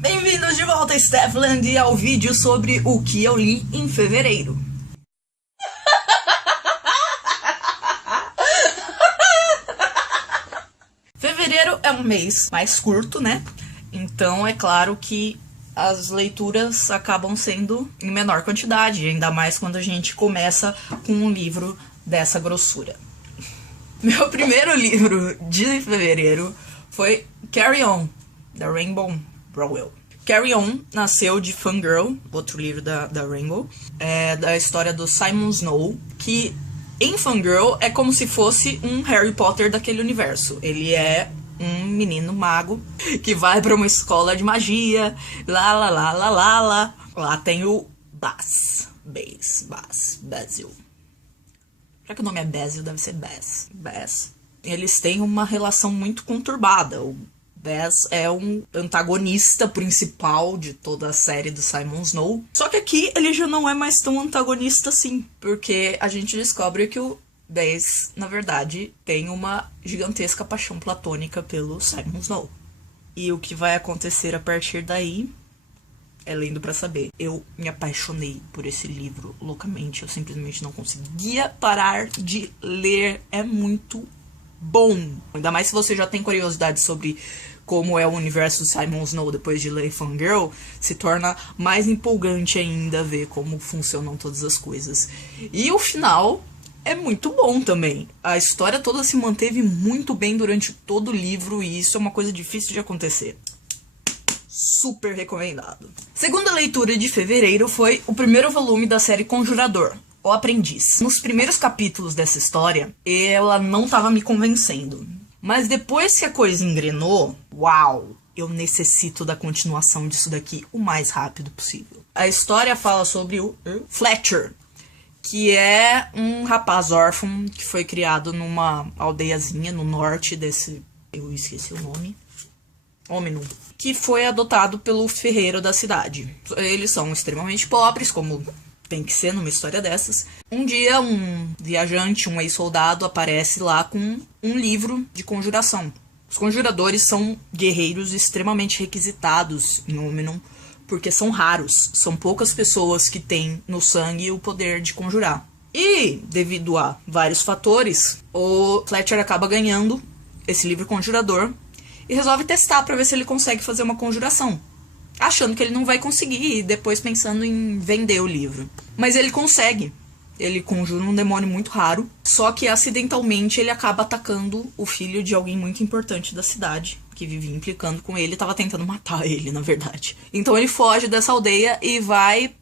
Bem-vindos de volta, Stefland, e ao vídeo sobre o que eu li em fevereiro. Fevereiro é um mês mais curto, né? Então é claro que as leituras acabam sendo em menor quantidade, ainda mais quando a gente começa com um livro dessa grossura. Meu primeiro livro de fevereiro foi Carry On, da Rainbow Rowell. Carry On nasceu de Fangirl, outro livro da Rainbow, da história do Simon Snow, que em Fangirl é como se fosse um Harry Potter daquele universo. Ele é um menino mago que vai pra uma escola de magia, lá. Lá tem o Basil. Já que o nome é Basil, deve ser Baz. Eles têm uma relação muito conturbada. O Baz é um antagonista principal de toda a série do Simon Snow. Só que aqui ele já não é mais tão antagonista assim, porque a gente descobre que o Baz, na verdade, tem uma gigantesca paixão platônica pelo Simon Snow. E o que vai acontecer a partir daí é lendo pra saber. Eu me apaixonei por esse livro loucamente. Eu simplesmente não conseguia parar de ler. É muito bom. Ainda mais se você já tem curiosidade sobre como é o universo do Simon Snow depois de ler Fangirl, se torna mais empolgante ainda ver como funcionam todas as coisas. E o final é muito bom também. A história toda se manteve muito bem durante todo o livro e isso é uma coisa difícil de acontecer. Super recomendado. Segunda leitura de fevereiro foi o primeiro volume da série Conjurador, O Aprendiz. Nos primeiros capítulos dessa história, ela não estava me convencendo. Mas depois que a coisa engrenou, uau! Eu necessito da continuação disso daqui o mais rápido possível. A história fala sobre o Fletcher, que é um rapaz órfão que foi criado numa aldeiazinha no norte desse... eu esqueci o nome. Hominum, que foi adotado pelo ferreiro da cidade. Eles são extremamente pobres, como tem que ser numa história dessas. Um dia, um viajante, um ex-soldado, aparece lá com um livro de conjuração. Os conjuradores são guerreiros extremamente requisitados em Hominum, porque são raros. São poucas pessoas que têm no sangue o poder de conjurar. E, devido a vários fatores, o Fletcher acaba ganhando esse livro conjurador e resolve testar pra ver se ele consegue fazer uma conjuração, achando que ele não vai conseguir e depois pensando em vender o livro. Mas ele consegue. Ele conjura um demônio muito raro, só que acidentalmente ele acaba atacando o filho de alguém muito importante da cidade, que vivia implicando com ele e tava tentando matar ele, na verdade. Então ele foge dessa aldeia e vai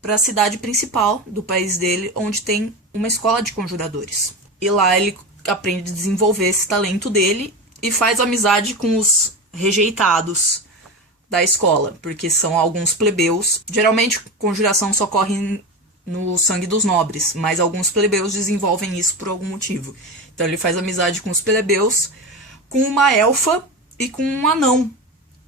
pra cidade principal do país dele, onde tem uma escola de conjuradores. E lá ele aprende a desenvolver esse talento dele e faz amizade com os rejeitados da escola, porque são alguns plebeus. Geralmente, conjuração só ocorre no sangue dos nobres, mas alguns plebeus desenvolvem isso por algum motivo. Então ele faz amizade com os plebeus, com uma elfa e com um anão,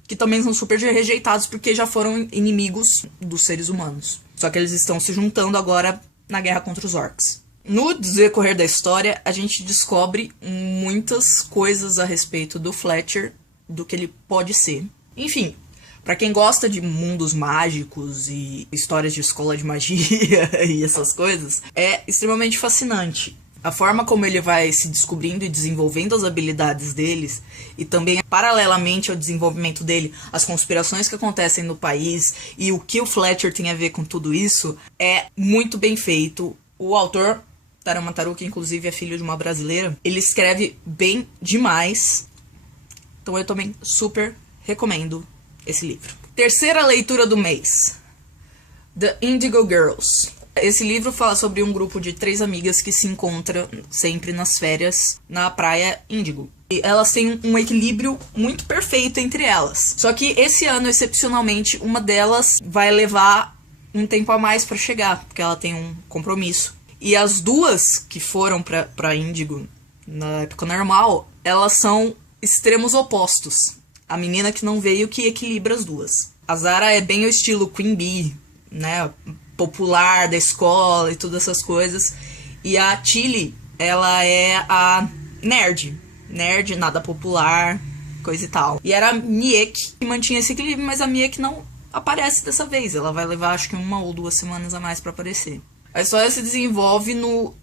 que também são super rejeitados porque já foram inimigos dos seres humanos. Só que eles estão se juntando agora na guerra contra os orcs. No decorrer da história, a gente descobre muitas coisas a respeito do Fletcher, do que ele pode ser. Enfim, pra quem gosta de mundos mágicos e histórias de escola de magia e essas coisas, é extremamente fascinante. A forma como ele vai se descobrindo e desenvolvendo as habilidades deles, e também, paralelamente ao desenvolvimento dele, as conspirações que acontecem no país e o que o Fletcher tem a ver com tudo isso, é muito bem feito. O autor, Taramataru, que inclusive é filho de uma brasileira, ele escreve bem demais. Então eu também super recomendo esse livro. Terceira leitura do mês, The Indigo Girls. Esse livro fala sobre um grupo de 3 amigas que se encontram sempre nas férias na praia Índigo. E elas têm um equilíbrio muito perfeito entre elas. Só que esse ano, excepcionalmente, uma delas vai levar um tempo a mais pra chegar, porque ela tem um compromisso. E as duas que foram pra Índigo na época normal, elas são extremos opostos. A menina que não veio que equilibra as duas. A Zara é bem o estilo Queen Bee, né? Popular da escola e todas essas coisas. E a Tilly, ela é a nerd. Nerd, nada popular, coisa e tal. E era a Miek que mantinha esse equilíbrio, mas a Miek não aparece dessa vez. Ela vai levar, acho que 1 ou 2 semanas a mais pra aparecer. A história se desenvolve no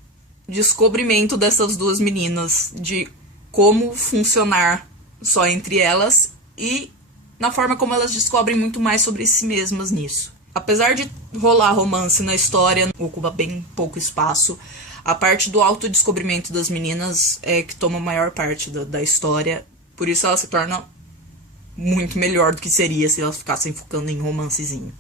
descobrimento dessas duas meninas, de como funcionar só entre elas e na forma como elas descobrem muito mais sobre si mesmas nisso. Apesar de rolar romance na história, ocupa bem pouco espaço. A parte do autodescobrimento das meninas é que toma a maior parte da história. Por isso ela se torna muito melhor do que seria se elas ficassem focando em romancezinho.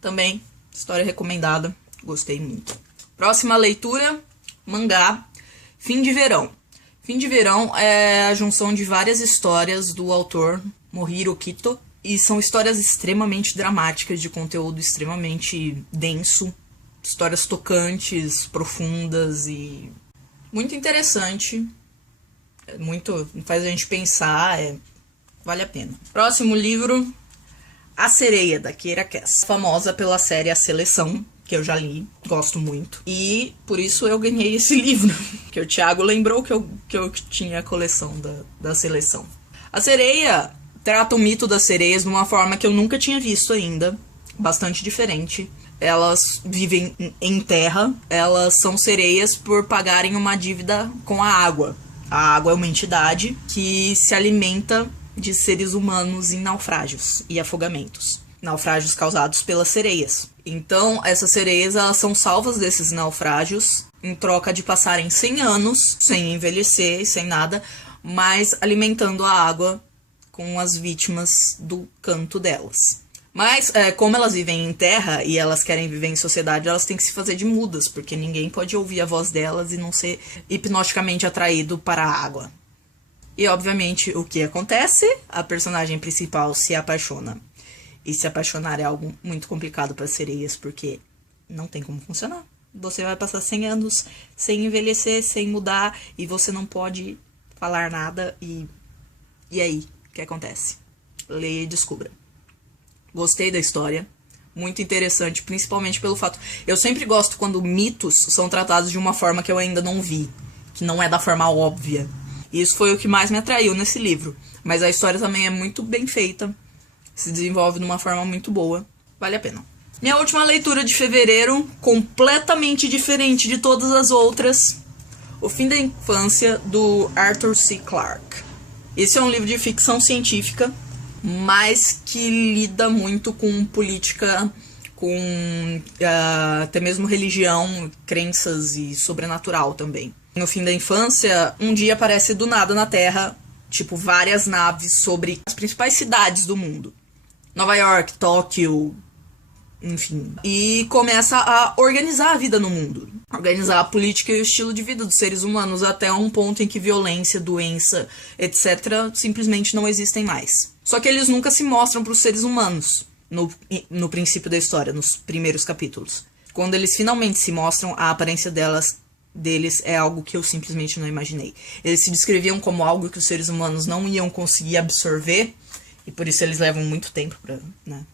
Também, história recomendada. Gostei muito. Próxima leitura, mangá, Fim de Verão. Fim de Verão é a junção de várias histórias do autor Morihiro Kito. E são histórias extremamente dramáticas, de conteúdo extremamente denso. Histórias tocantes, profundas e muito interessante. Muito faz a gente pensar, vale a pena. Próximo livro, A Sereia, da Keira Cass. Famosa pela série A Seleção, que eu já li, gosto muito. E por isso eu ganhei esse livro, que o Thiago lembrou que eu tinha a coleção da Seleção. A Sereia trata o mito das sereias de uma forma que eu nunca tinha visto ainda, bastante diferente. Elas vivem em terra, elas são sereias por pagarem uma dívida com a água. A água é uma entidade que se alimenta de seres humanos em naufrágios e afogamentos. Naufrágios causados pelas sereias. Então, essas sereias elas são salvas desses naufrágios em troca de passarem 100 anos sem envelhecer, sem nada, mas alimentando a água com as vítimas do canto delas. Mas, como elas vivem em terra e elas querem viver em sociedade, elas têm que se fazer de mudas, porque ninguém pode ouvir a voz delas e não ser hipnoticamente atraído para a água. E, obviamente, o que acontece? A personagem principal se apaixona. E se apaixonar é algo muito complicado para sereias, porque não tem como funcionar. Você vai passar 100 anos sem envelhecer, sem mudar, e você não pode falar nada. E aí? O que acontece? Leia e descubra. Gostei da história. Muito interessante, principalmente pelo fato... Eu sempre gosto quando mitos são tratados de uma forma que eu ainda não vi. Que não é da forma óbvia. E isso foi o que mais me atraiu nesse livro. Mas a história também é muito bem feita. Se desenvolve de uma forma muito boa. Vale a pena. Minha última leitura de fevereiro, completamente diferente de todas as outras. O Fim da Infância, do Arthur C. Clarke. Esse é um livro de ficção científica, mas que lida muito com política, com até mesmo religião, crenças e sobrenatural também. No Fim da Infância, um dia aparece do nada na Terra, tipo, várias naves sobre as principais cidades do mundo. Nova York, Tóquio, enfim. E começa a organizar a vida no mundo. Organizar a política e o estilo de vida dos seres humanos até um ponto em que violência, doença, etc. simplesmente não existem mais. Só que eles nunca se mostram para os seres humanos no princípio da história, nos primeiros capítulos. Quando eles finalmente se mostram, a aparência deles é algo que eu simplesmente não imaginei. Eles se descreviam como algo que os seres humanos não iam conseguir absorver, e por isso eles levam muito tempo pra, né?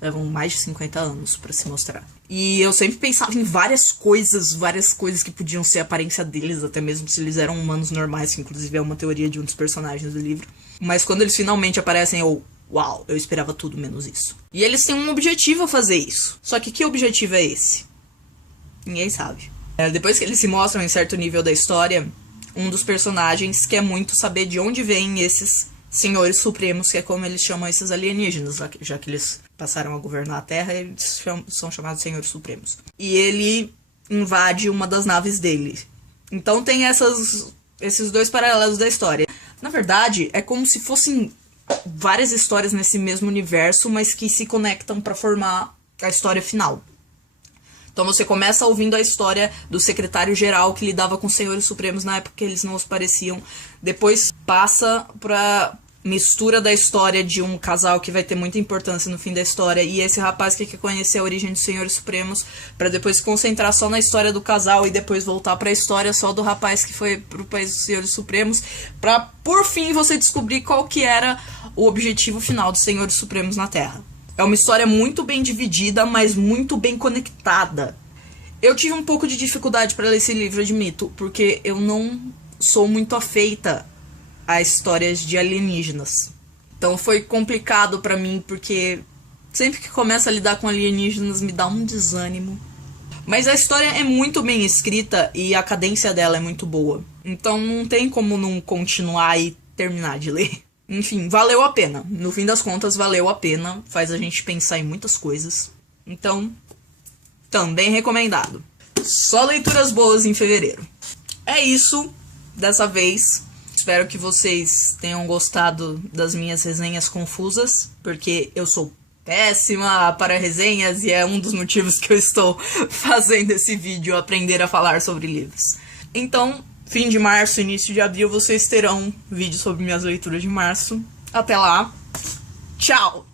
Levam mais de 50 anos pra se mostrar. E eu sempre pensava em várias coisas que podiam ser a aparência deles, até mesmo se eles eram humanos normais, que inclusive é uma teoria de um dos personagens do livro. Mas quando eles finalmente aparecem, uau, eu esperava tudo menos isso. E eles têm um objetivo a fazer isso. Só que objetivo é esse? Ninguém sabe. Depois que eles se mostram em certo nível da história, um dos personagens quer muito saber de onde vêm esses senhores supremos, que é como eles chamam esses alienígenas, já que eles passaram a governar a Terra, eles são chamados senhores supremos. E ele invade uma das naves dele. Então tem esses dois paralelos da história. Na verdade, é como se fossem várias histórias nesse mesmo universo, mas que se conectam para formar a história final. Então você começa ouvindo a história do secretário-geral que lidava com os senhores supremos na época que eles não os pareciam. Depois passa pra mistura da história de um casal que vai ter muita importância no fim da história e esse rapaz que quer conhecer a origem dos senhores supremos, pra depois se concentrar só na história do casal e depois voltar pra história só do rapaz que foi pro país dos senhores supremos, pra por fim você descobrir qual que era o objetivo final dos senhores supremos na Terra. É uma história muito bem dividida, mas muito bem conectada. Eu tive um pouco de dificuldade para ler esse livro, admito, porque eu não sou muito afeita a histórias de alienígenas. Então foi complicado pra mim, porque sempre que começa a lidar com alienígenas me dá um desânimo. Mas a história é muito bem escrita e a cadência dela é muito boa. Então não tem como não continuar e terminar de ler. Enfim, valeu a pena. No fim das contas, valeu a pena. Faz a gente pensar em muitas coisas. Então, também recomendado. Só leituras boas em fevereiro. É isso dessa vez. Espero que vocês tenham gostado das minhas resenhas confusas, porque eu sou péssima para resenhas e é um dos motivos que eu estou fazendo esse vídeo, aprender a falar sobre livros. Então, fim de março, início de abril, vocês terão vídeo sobre minhas leituras de março. Até lá, tchau!